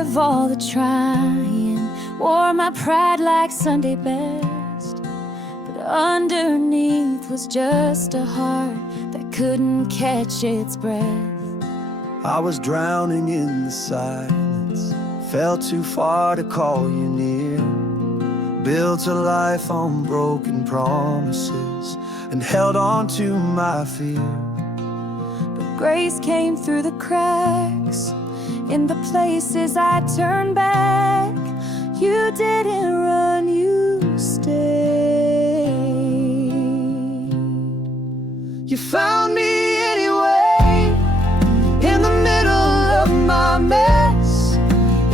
of all the trying, wore my pride like Sunday best, but underneath was just a heart that couldn't catch its breath. I was drowning in the silence, fell too far to call you near, built a life on broken promises and held on to my fear. But grace came through the cracks. In the places I turned back, you didn't run, you stayed. You found me anyway, in the middle of my mess,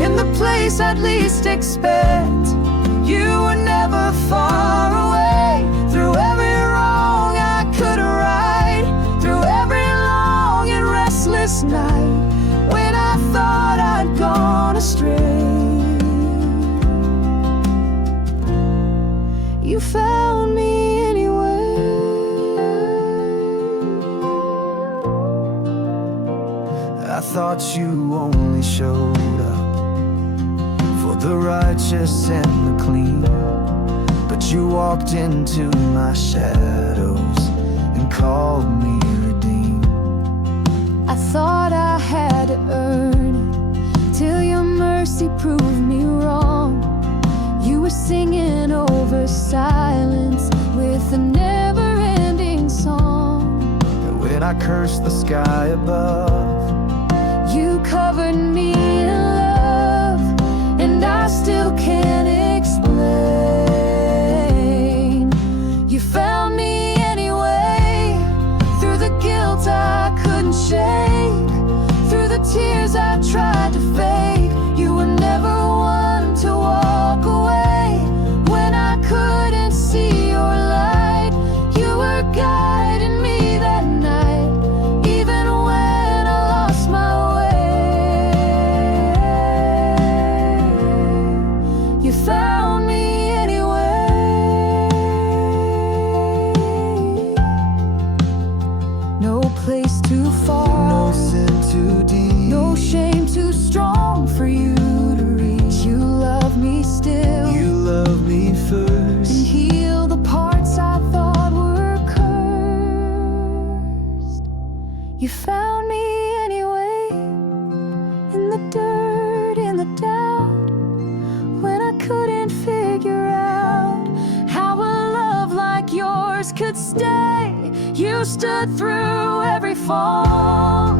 in the place I'd least expect. You were never far away, through every wrong I could right, through every long and restless night when I thought I'd gone astray. You found me anyway. I thought you only showed up for the righteous and the clean, but you walked into my shadows and called me redeemed. I thought I had to earn it, till your mercy proved me wrong. You were singing over silence with a never-ending song. And when I cursed the sky above, you covered me in love, and I still can't explain. You found me anyway, through the guilt I couldn't shake, through the tears I tried to fake. You were never one to walk away when I couldn't see your light. You were guiding me that night, even when I lost my way. You found me anyway. No place too far, no sin too deep, no shame too strong for you to reach. You love me still, you love me first, and heal the parts I thought were cursed. You found me anyway, in the dirt, in the doubt, when I couldn't figure out how a love like yours could stay. You stood through every fall,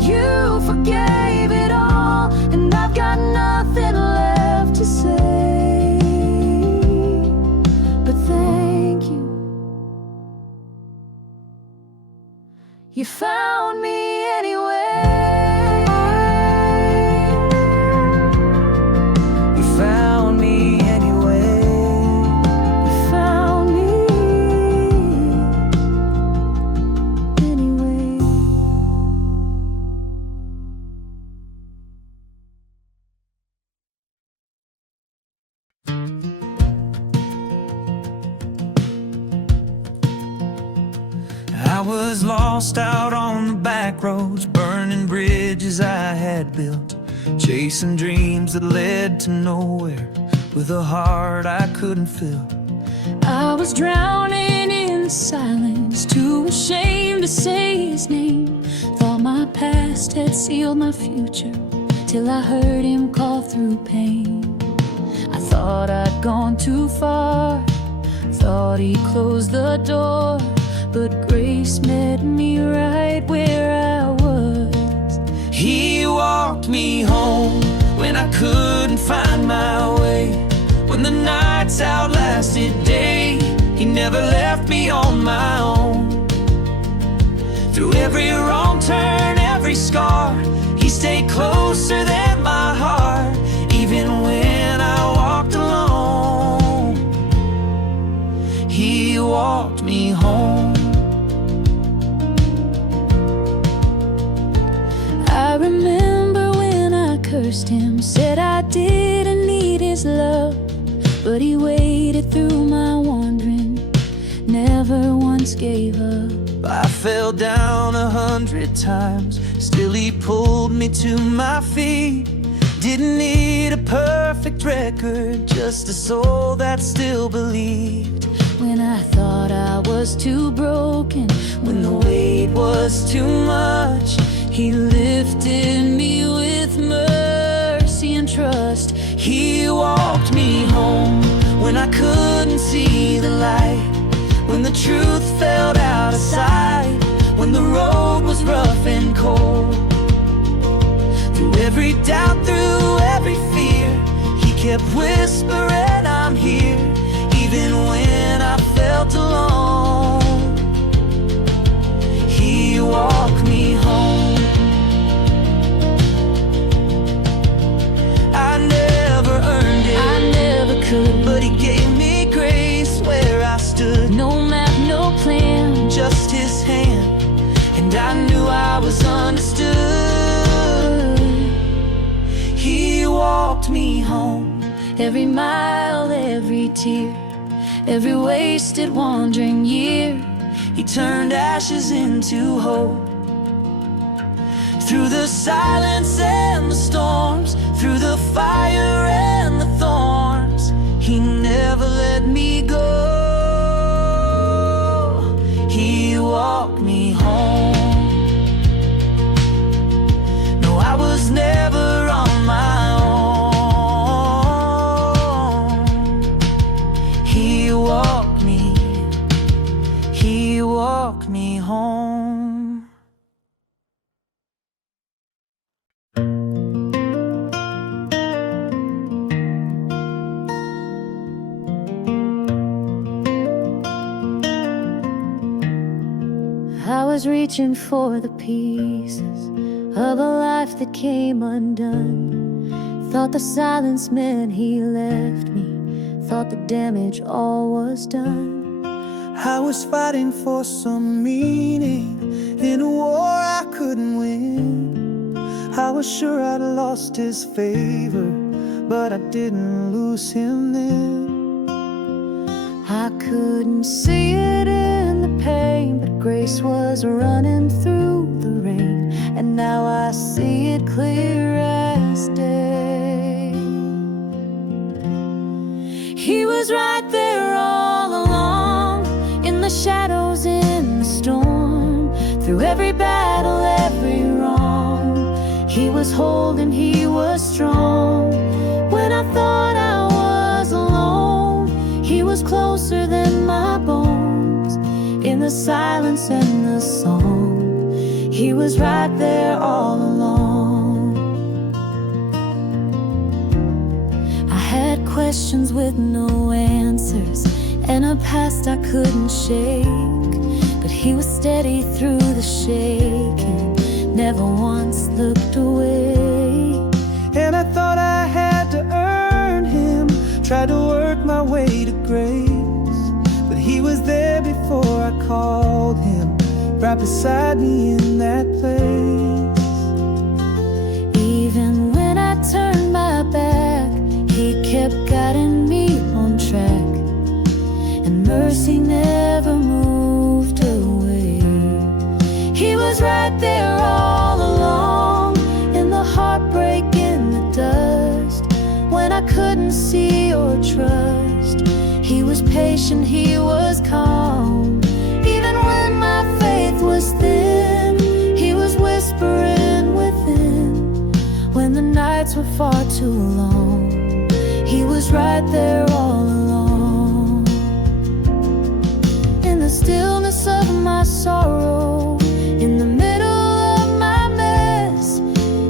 you forgave it all, and I've got nothing left to say but thank you. You found me anyway. you found me anyway. You found me anyway. I was lost out on the back roads, burning bridges I had built, chasing dreams that led to nowhere, with a heart I couldn't fill. I was drowning in the silence, too ashamed to say his name. Thought my past had sealed my future, till I heard him call through pain. I thought I'd gone too far, thought he closed the door, but grace met me right where I was. He walked me home when I couldn't find my way, when the nights outlasted day. He never left me on my own. Through every wrong turn, every scar, he stayed closer than my heart, even when I walked alone. He walked me home. I remember when I cursed him, said I didn't need his love, but he waded through my wandering, never once gave up. I fell down 100 times, still he pulled me to my feet. Didn't need a perfect record, just a soul that still believed. When I thought I was too broken, When the weight was too much, He lifted me with mercy and trust. He walked me home when I couldn't see the light, when the truth felt out of sight, when the road was rough and cold. Through every doubt, through every fear, He kept whispering, I'm here. Even when I felt alone, He walked me home. I never earned it, I never could, but He gave me grace where I stood. no map, no plan, Just His hand, and I knew I was understood. He walked me home. every mile, every tear, every wasted wandering year. He turned ashes into hope. Through the silence and the storms, through the fire and the thorns, He never let me go. He walked me home. No, I was never on my own. He walked me home. I was reaching for the pieces of a life that came undone. Thought the silence meant He left me, thought the damage all was done. I was fighting for some meaning in a war I couldn't win. I was sure I'd lost His favor, but I didn't lose Him then. I couldn't see it in the pain, but grace was running through the rain, and now I see it clear as day. He was right there all along, in the shadows, in the storm, through every battle, every wrong. He was holding, He was strong. When I thought I was alone, He was closer than my bones. In the silence and the song, He was right there all along. I had questions with no answers, and a past I couldn't shake, but He was steady through the shaking, never once looked away. And I thought I had to earn Him, tried to work my way to grace, but He was there before I called Him, right beside me in that place. Even when I turned my back, He kept guiding me on track, and mercy never moved away. He was right there all along, in the heartbreak, in the dust, when I couldn't see or trust. He was patient, He was calm. Even when my faith was thin, He was whispering within. When the nights were far too long, He was right there all along. In the stillness of my sorrow, in the middle of my mess,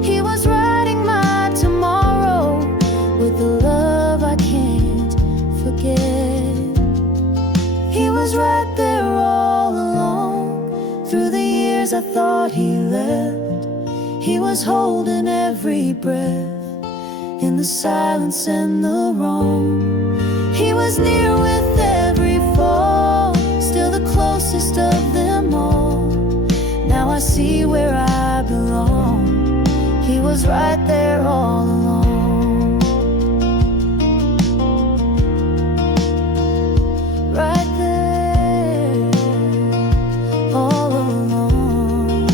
He was writing my tomorrow with the love I can't forget. He was right there all along. Through the years I thought He left, He was holding every breath. In the silence and the wrong, He was near with every fall, still the closest of them all. Now I see where I belong. He was right there all along. Right there all along.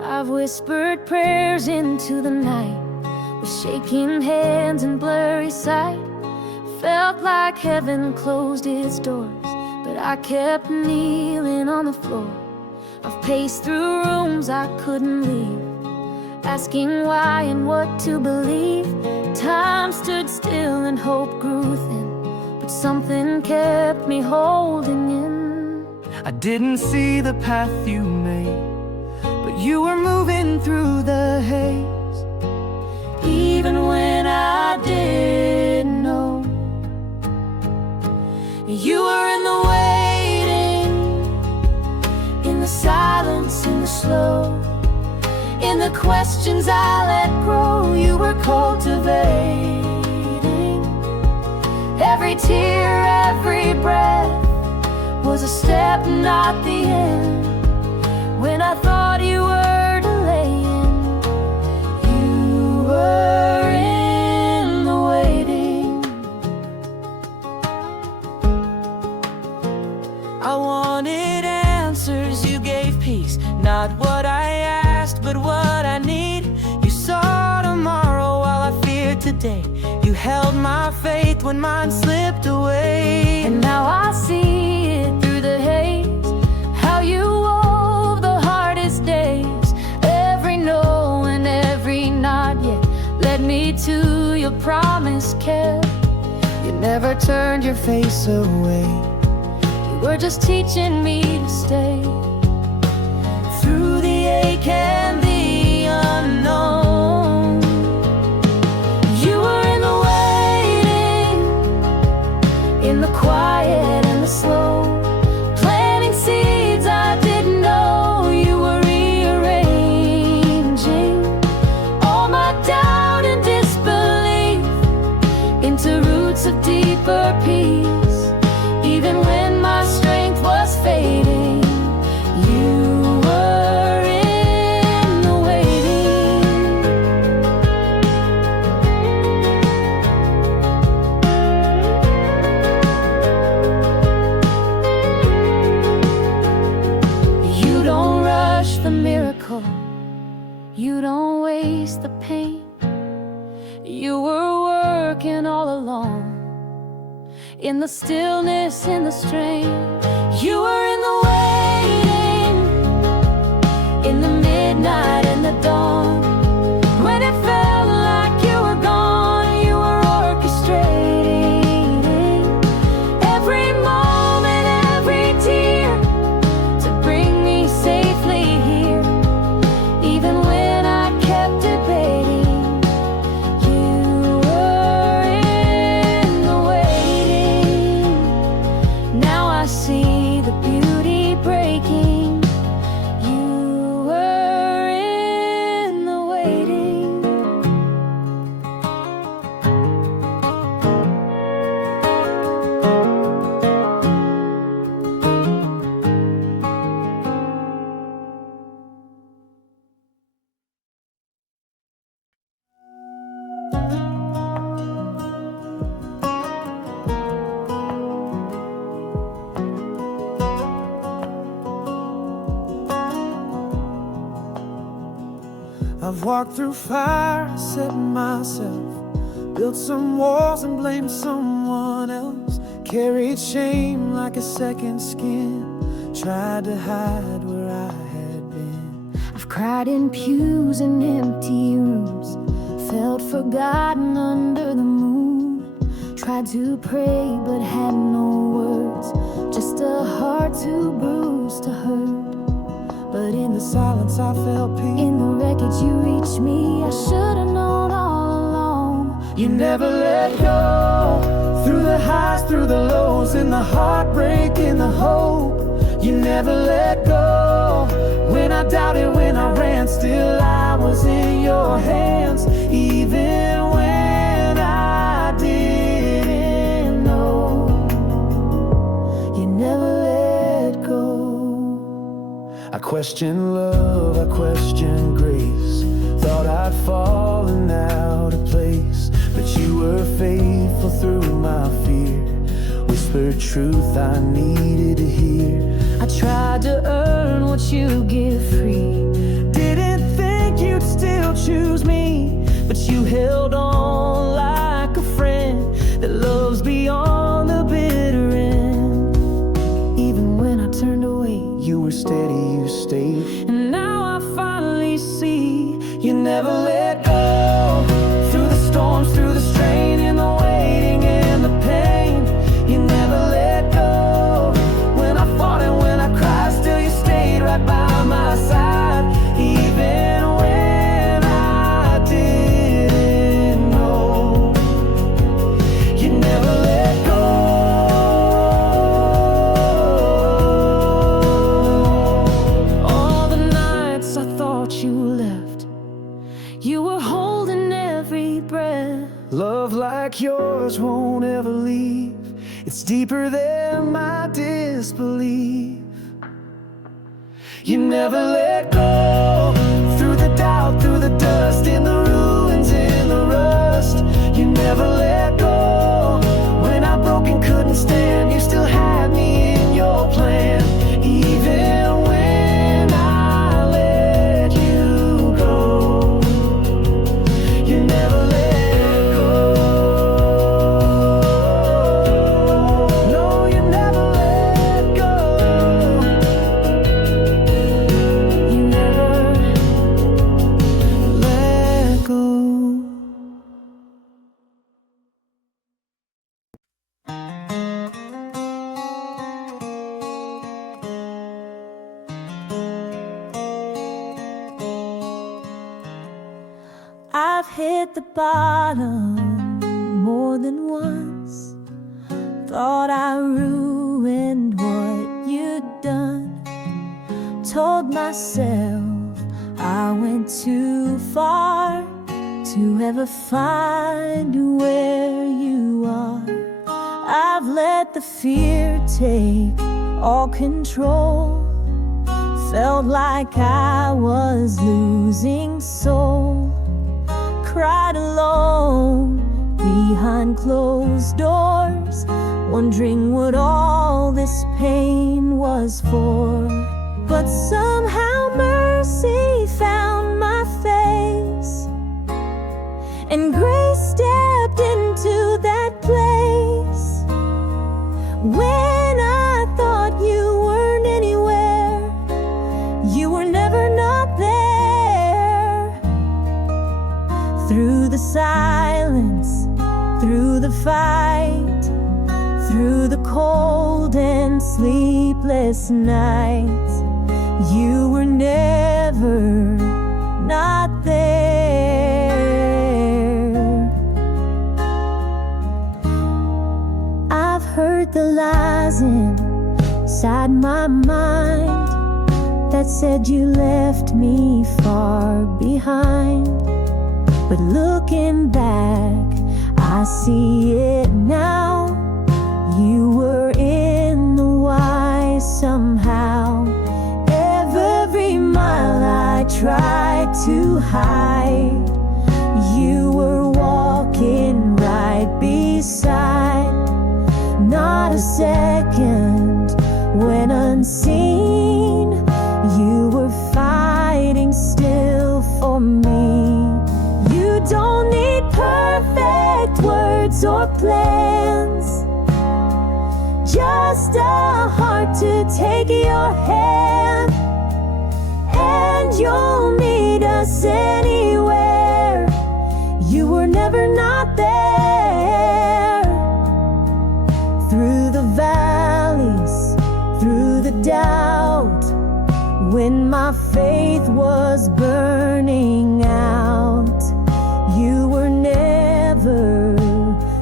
I've whispered prayers into the night, with shaking hands and blurry sight. Felt like heaven closed its doors, but I kept kneeling on the floor. I've paced through rooms I couldn't leave, asking why and what to believe. Time stood still and hope grew thin, but something kept me holding in. I didn't see the path you made, but you were moving through the haze. Even when I didn't know, you were in the waiting, in the silence, in the slow, in the questions I let grow. You were cultivating every tear, every breath was a step, not the end. When I thought you were delaying, you were in the waiting. I wanted answers, you gave peace. Not what I asked, but what I need. You saw tomorrow while I feared today. You held my faith when mine slipped away. And now I see it through the haze, how you wove the hardest days. Every no and every not yet led me to your promise kept. You never turned your face away. You were just teaching me to stay through the ache and the unknown. You were in the waiting, in the quiet and the slow, planting seeds I didn't know. You were rearranging all my doubt and disbelief into roots of deeper peace. Even when my strength was fading, you were in the waiting. You don't rush the miracle, you don't waste the pain. You were working all along, in the stillness, in the strain. You were in the waiting, in the midnight and the dawn. When it felt like you were gone, you were orchestrating every moment, every tear to bring me safely here. Even when I kept debating, you were in the waiting. Now I see the beauty breaking. You were in the waiting. I've walked through fire, set myself, built some walls and blamed someone else. Carried shame like a second skin, tried to hide where I had been. I've cried in pews and empty rooms, felt forgotten under the moon. Tried to pray but had no words, just a heart too bruised to hurt. But in the silence I felt peace. In the wreckage you reached me, I should've known all along. You never let go, through the highs, through the lows, in the heartbreak, in the hope. You never let go, when I doubted, when I ran, still I was in your hands. Even when I didn't know, you never let go. I questioned love, I questioned grace, thought I I'd fallen out of place, but you were faithful through my fear. Whispered truth I needed to hear. I tried to earn what you give free. Didn't think you'd still choose me, but you held on like a friend that loves beyond the bitter end. Even when I turned away, You were steady, you stayed. and now I finally see You never let go. Through the storms, through the strain, in the waiting and the pain, you never let go. When I fought and when I cried, still you stayed right by my side. Even when I didn't know, you never let go. all the nights I thought you left. You were holding every breath. Love like yours won't ever leave. It's deeper than my disbelief. You never let go. Through the doubt, through the dust, in the ruins, in the rust, you never let go. When I broke and couldn't stand, you still had me in your plan. Even when I let you go, you never let go. No, you never let go. You never Let go. I've hit the bottom more than once. Thought I ruined what you'd done. Told myself I went too far to ever find where you are. I've let the fear take all control. Felt like I was losing soul. Cried alone behind closed doors, wondering what all this pain was for. But somehow mercy found my face, and grace stepped into that place. When I thought you weren't anywhere, you were never not there. Through the silence, through the fight, through the cold and sleepless nights, you were never not there. I've heard the lies inside my mind that said you left me far behind. But looking back, I see it now. You were in the why somehow. Every mile I tried to hide, you were walking right beside. Not a second when unseen, you were fighting still for me. You don't need perfect words or plans, just a heart to take your hand. And you'll meet us anywhere. You were never not there. Through the valleys, through the doubt, when my faith was burning out, you were never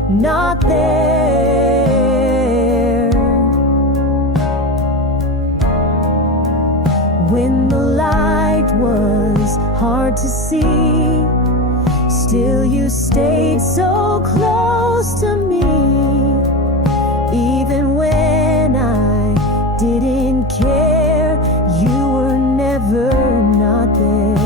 not there. When the light was hard to see, still you stayed so close to me. Even when I didn't care, you were never not there.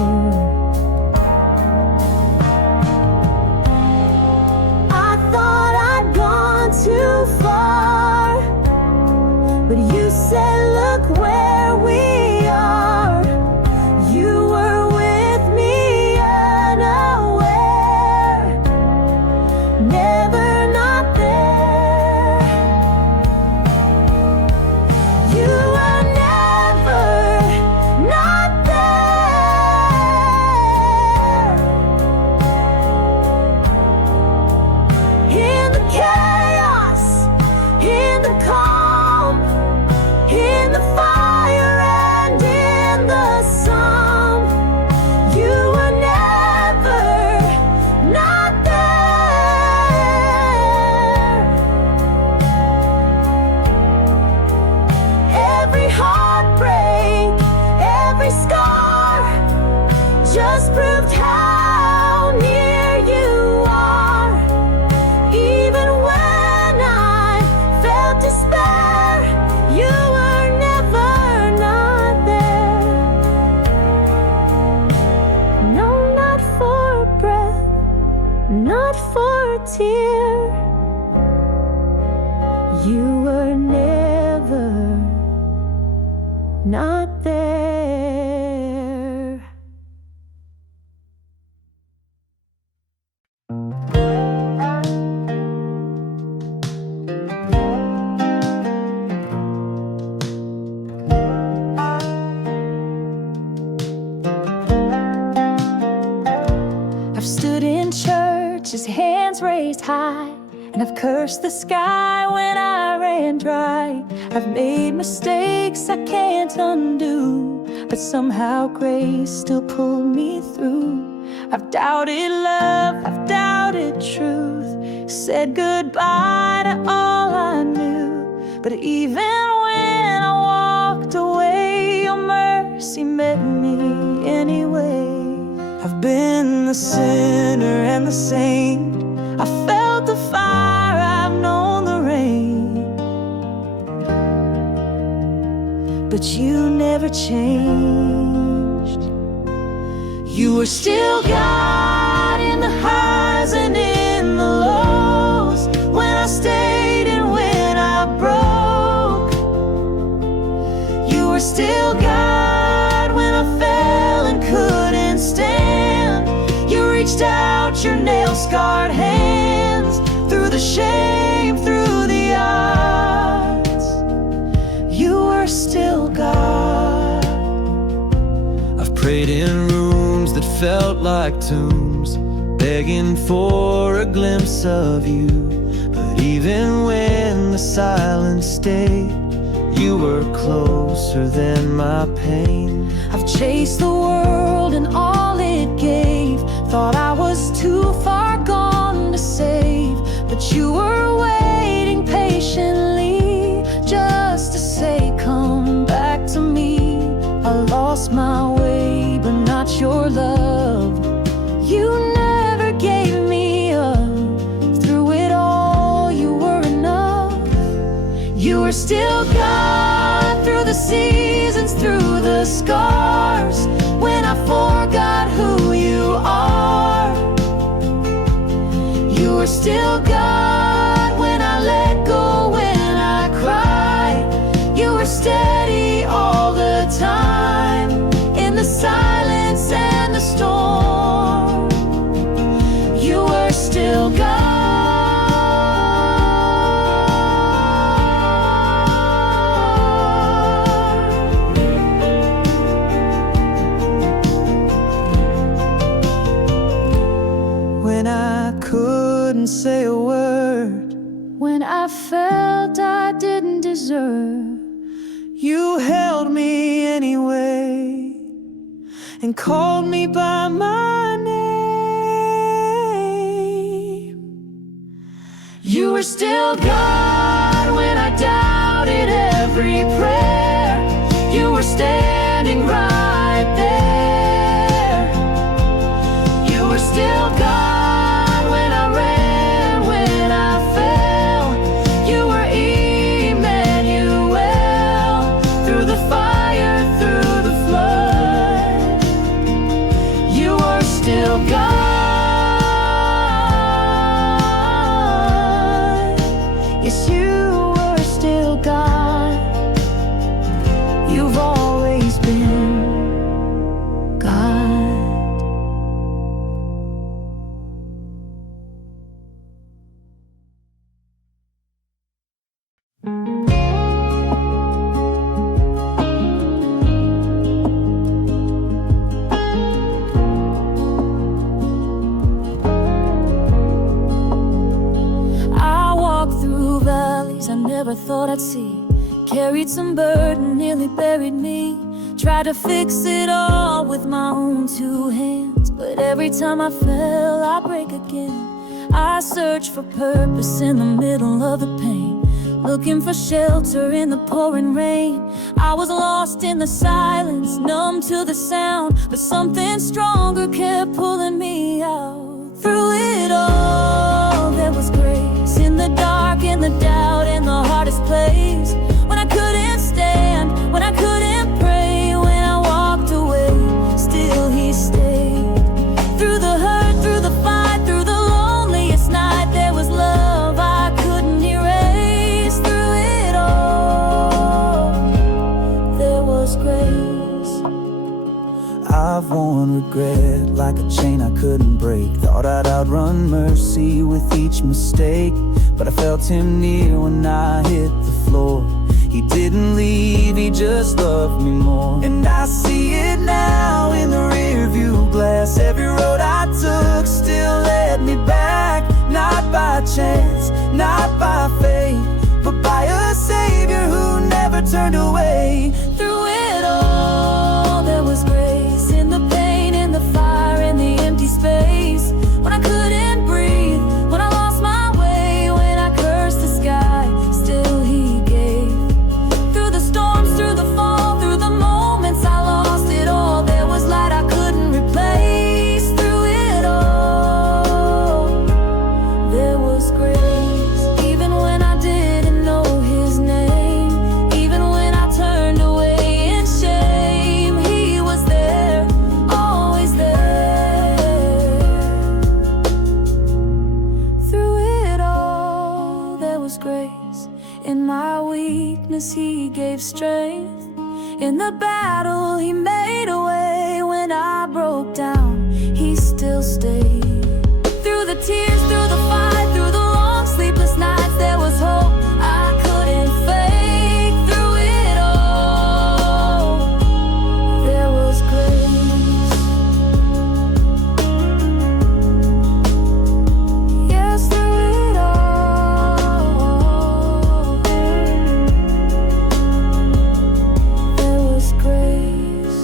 not for a tear. You were never not there. I've stood in church, his hands raised high, and I've cursed the sky when I ran dry. I've made mistakes I can't undo, but somehow grace still pulled me through. I've doubted love, I've doubted truth, said goodbye to all I knew. But even when I walked away, your mercy met me anyway. I've been the sinner and the saint, I felt the fire, I've known the rain, but you never changed. You were still God in the highs and in the lows, when I stayed and when I broke. You were still God when I fell and couldn't stand. You reached out your nail-scarred hands, through the shame, through the odds. You were still God. I've prayed in rooms that felt like tombs, begging for a glimpse of you. But even when the silence stayed, you were closer than my pain. I've chased the world and all it gave, thought I was too far gone to save, but you were waiting patiently, just to say, come back to me. I lost my way, but not your love. You never gave me up. Through it all, you were enough. You were still God through the seasons, through the scars, when I forgot who you are. You were still God when I let go, when I cried. You were steady all the time, in the silence and the storm. You were still God. When I couldn't say a word, When I felt I didn't deserve, you held me anyway and called me by my name. you were still God when I doubted every prayer. You were standing right there. You were still God when I ran, when I fell. You were Emmanuel, through the fire, through the flood. You were still God. Yes, you were still God. You've always been God. I walked through valleys I never thought I'd see, carried some burden, nearly buried me. Tried to fix it all with my own two hands, but every time I fell, I break again. I searched for purpose in the middle of the pain, looking for shelter in the pouring rain. I was lost in the silence, numb to the sound, but something stronger kept pulling me out. Through it all, there was grace in the dark, in the doubt, in the hardest place. When I couldn't stand, when I couldn't pray, when I walked away, still he stayed. Through the hurt, through the fight, through the loss, regret like a chain I couldn't break. Thought I'd outrun mercy with each mistake, but I felt him near when I hit the floor. He didn't leave, he just loved me more. And I see it now in the rearview glass. Every road I took still led me back. Not by chance, not by fate, but by a Savior who never turned away. Through it all, there was grace. In the pain, in the fire, in the empty space. When I couldn't breathe, when I lost my way, when I cursed the sky, still He gave. Through the storms, through the fall, through the moments I lost it all, there was light I couldn't replace. Through it all, there was grace. Even when I didn't know His name, even when I turned away in shame, He was there, always there. Through it all, there was grace. In my weakness, He gave strength. In the battle, He made a way. When I broke down, He still stayed. Through the tears, through the fight, through the long sleepless nights, there was hope I couldn't fake. Through it all, there was grace. Yes, through it all, there was grace.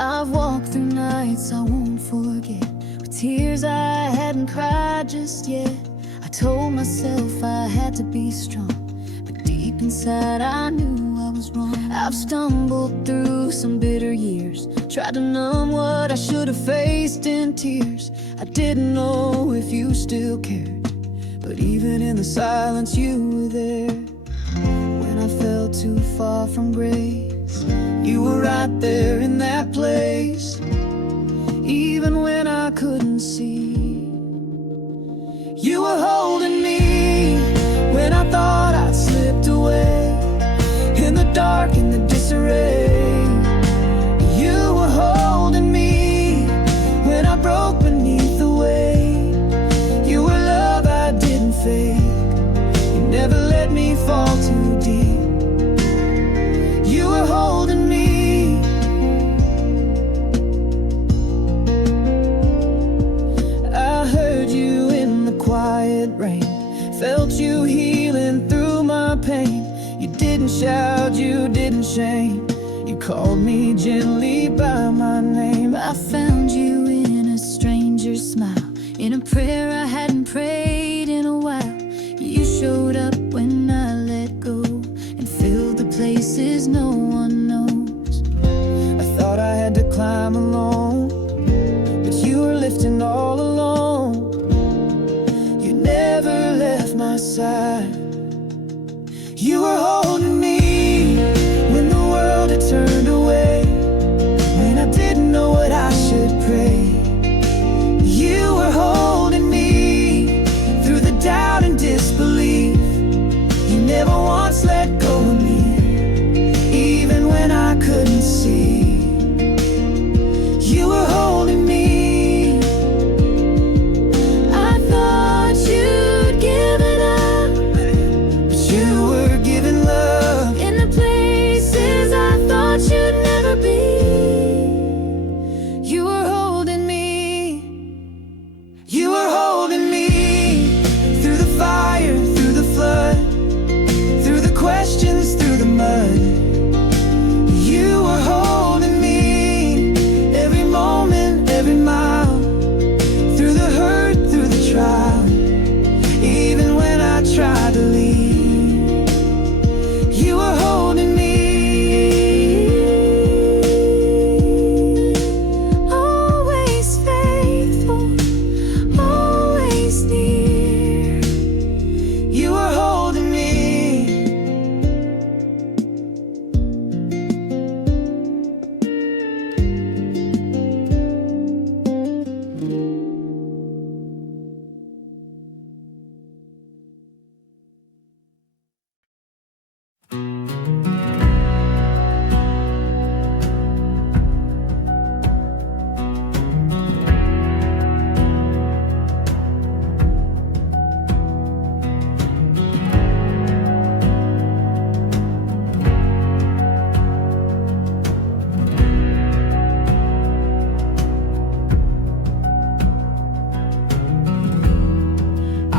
I've walked through nights I won't forget, with tears I hadn't cried just yet. I told myself I had to be strong, but deep inside I knew I was wrong. I've stumbled through some bitter years, tried to numb what I should have faced in tears. I didn't know if you still cared, but even in the silence you were there. When I fell too far from grace, you were right there in that place. Even when I couldn't see, you were holding me. When I thought I'd slipped away, in the dark, in the disarray, you were holding me. When I broke beneath the weight, you were love I didn't fake. You never let me fall too deep. You were holding me. I heard you in the quiet rain, felt you healing through my pain. You didn't shout, you didn't shame, you called me gently by my name. I found you in a stranger's smile, in a prayer I hadn't prayed in a while. You showed up when I let go, and filled the places no one knows. I thought I had to climb alone, but you were lifting all alone. You never left my side. You were holding me when the world had turned away, when I didn't know what I should pray. You were holding me.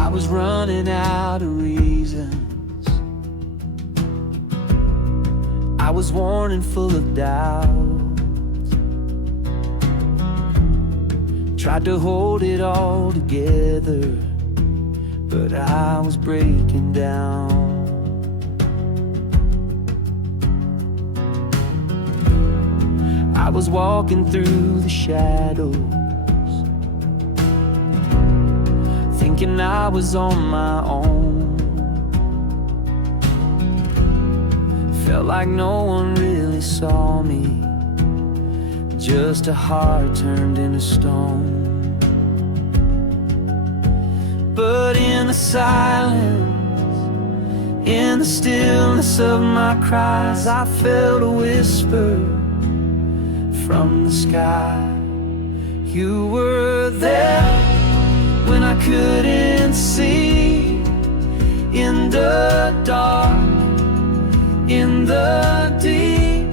I was running out of reasons. I was worn and full of doubt. Tried to hold it all together, but I was breaking down. I was walking through the shadows, thinking I was on my own. Felt like no one really saw me, just a heart turned into stone. But in the silence, in the stillness of my cries, I felt a whisper from the sky. You were there when I couldn't see, in the dark, in the deep,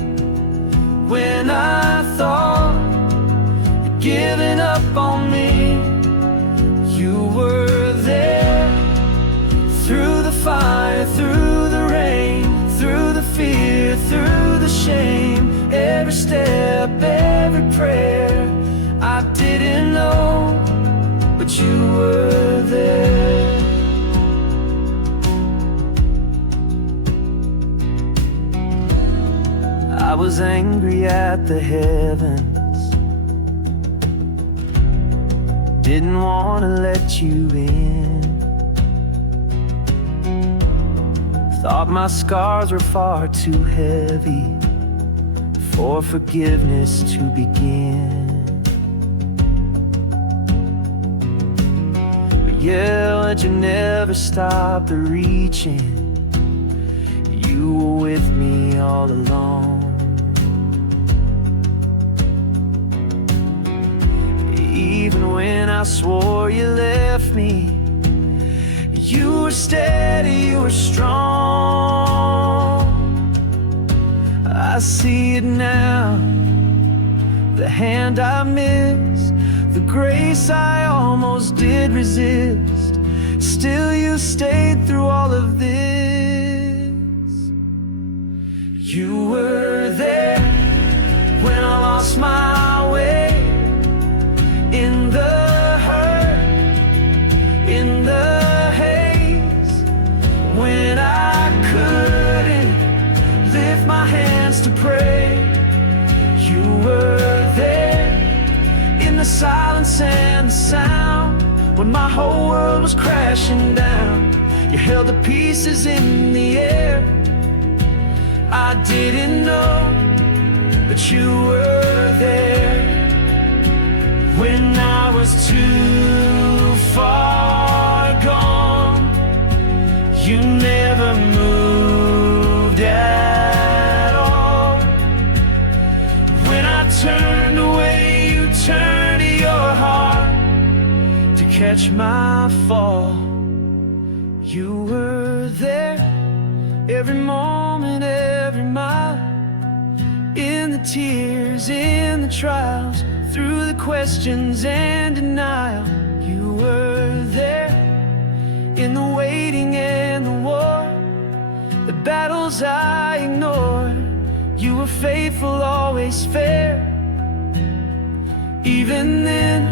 when I thought you'd given up on me. You were there, through the fire, through the rain, through the fear, through the shame, every step, every prayer. I didn't know, but you were there. I was angry at the heavens, didn't want to let you in. Thought my scars were far too heavy for forgiveness to begin. But yeah, but you never stopped reaching. You were with me all along. Even when I swore you left me, you were steady, you were strong. I see it now, the hand I missed, the grace I almost did resist. Still you stayed through all of this. You were there when I lost my way, in the hurt, in the haze, when I couldn't lift my hands to pray. You were there in the silence and the sound, when my whole world was crashing down. You held the pieces in the air. I didn't know, but you were there. When I was too far gone, you never moved at all. When I turned away, you turned to your heart to catch my fall. You were there every moment, every mile, in the tears, in the trials, through the questions and denial. You were there in the waiting and the war, the battles I ignored. You were faithful, always fair. Even then,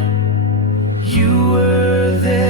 you were there.